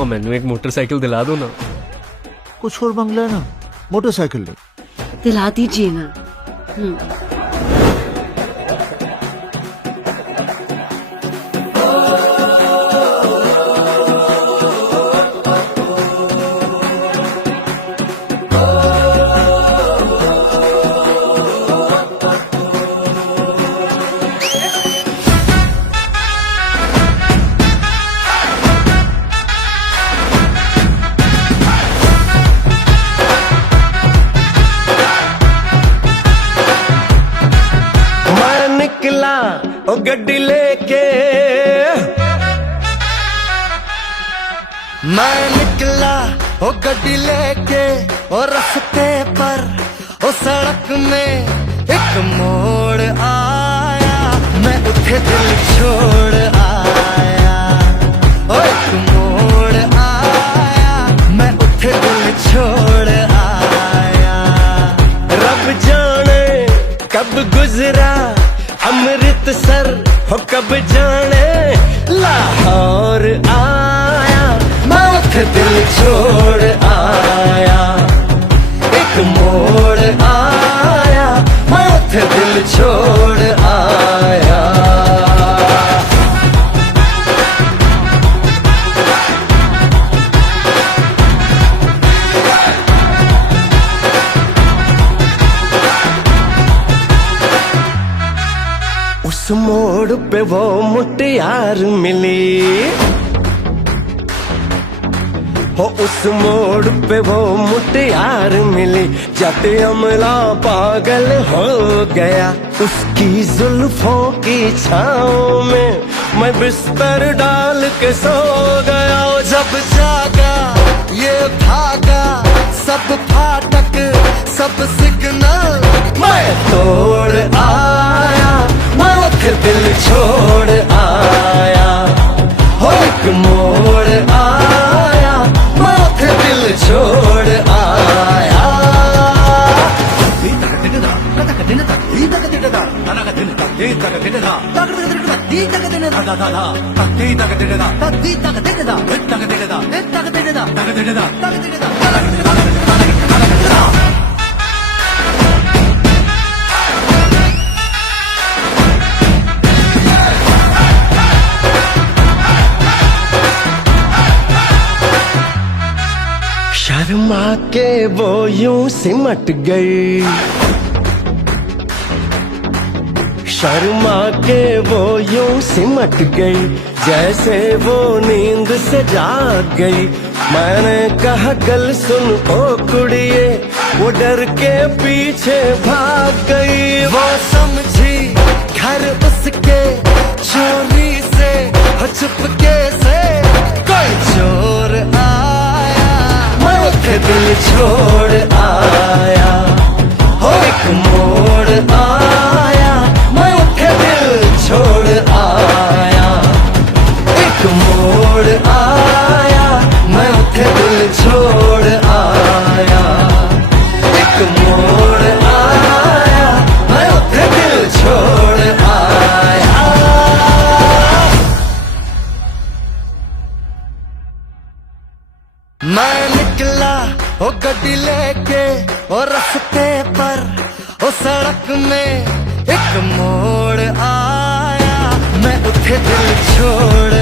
और मैनू एक मोटरसाइकिल दिला दो ना। कुछ और मांग लेना, मोटरसाइकिल नहीं। दिला दीजिए ना। ओ गड्डी लेके मैं निकला, ओ गड्डी लेके, ओ रास्ते पर ओ सड़क में एक मोड़ आया, मैं उठे दिल छोड़ आया। ओ एक मोड़ आया, मैं उठे दिल छोड़ आया। रब जाने कब गुजरा अमृतसर, हो कब जाने लाहौर आया, मैं उठे दिल छोड़ आया। एक मोड़ आया, मैं उठे दिल छोड़ आया। उस मोड़ पे वो मुटियार मिली, हो उस मोड़ पे वो मुटियार मिली, जाते अमला पागल हो गया। उसकी जुल्फों की छाँव में मैं बिस्तर डाल के सो गया। जब जागा ये भागा, सब फाटक सब सिग्नल मैं तोड़ आया, मैं उठे दिल छोड़ आया। हो एक मोड़ आया, मैं उठे दिल छोड़ आया। शर्मा के वो यूं सिमट गई, शर्मा के वो यूं सिमट गई, जैसे वो नींद से जाग गई। मैंने कहा गल सुन ओ कुड़िए, वो डर के पीछे भाग गई। वो समझी घर उसके चोरी से, चुपके से कोई चोर आया, मैं उठे दिल छोड़ आया। हो एक मोड़ आया, मैं उठे दिल छोड़ आया। एक मोड़ आया, मैं उठे दिल छोड़ आया। एक मोड़ आया, मैं उठे दिल छोड़ आया। मैं निकला ओ गड्डी लेके, ओ रास्ते पर ओ सड़क में एक मोड़ आया, मैं उठे दिल छोड़